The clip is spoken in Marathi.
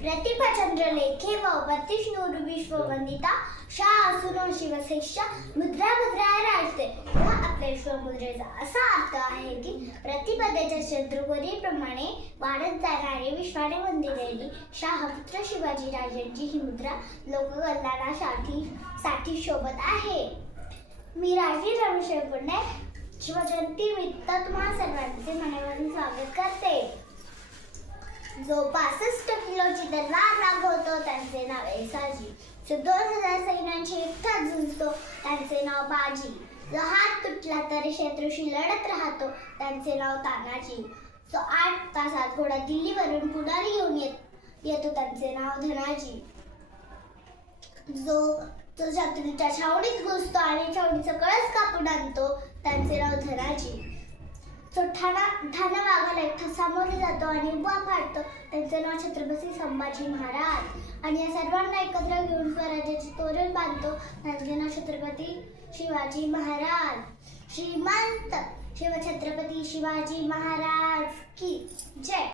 प्रतिभाचंद्र लेखे व वतिष्णूर विश्ववंदिता शाह सुनो शिवश्रेष्ठ मुद्रा मुद्राय राजते. या आपल्या विश्वमुद्रेचा असा अर्थ आहे की प्रतिपदेच्या चंद्रकोरीप्रमाणे वाढत जाणारी विश्वाने वंदिलेली शाहपुत्र शिवाजी राजांची ही मुद्रा लोककल्याणासाठी शोभत आहे. मी राजी रमेश पुणे शिवजयंतीनिमित्त तुम्हा सर्वांचे मनापासून स्वागत करते. जो 65 किलोची तलवार रागवतो त्यांचे नाव ऐसाजी. जो 2000 सैन्यांशी एकटाच झुंजतो त्यांचे नाव बाजी. जो हात तुटला तरी शत्रूशी लढत राहतो त्यांचे नाव तानाजी. जो 8 तासात घोडा दिल्लीवरून पुण्याला घेऊन येतो त्यांचे नाव धनाजी. जो शत्रूच्या छावणीत घुसतो आणि छावणीचा कळस कापून आणतो त्यांचे नाव धनाजी. जो ठाणा वाघाला एकटा सामोरे जातो आणि उभा फाडतो त्यांचे नाव छत्रपती संभाजी महाराज. आणि या सर्वांना एकत्र घेऊन स्वराज्याचे तोरण बांधतो त्यांचे नाव छत्रपती शिवाजी महाराज. श्रीमंत शिवछत्रपती शिवाजी महाराज की जय.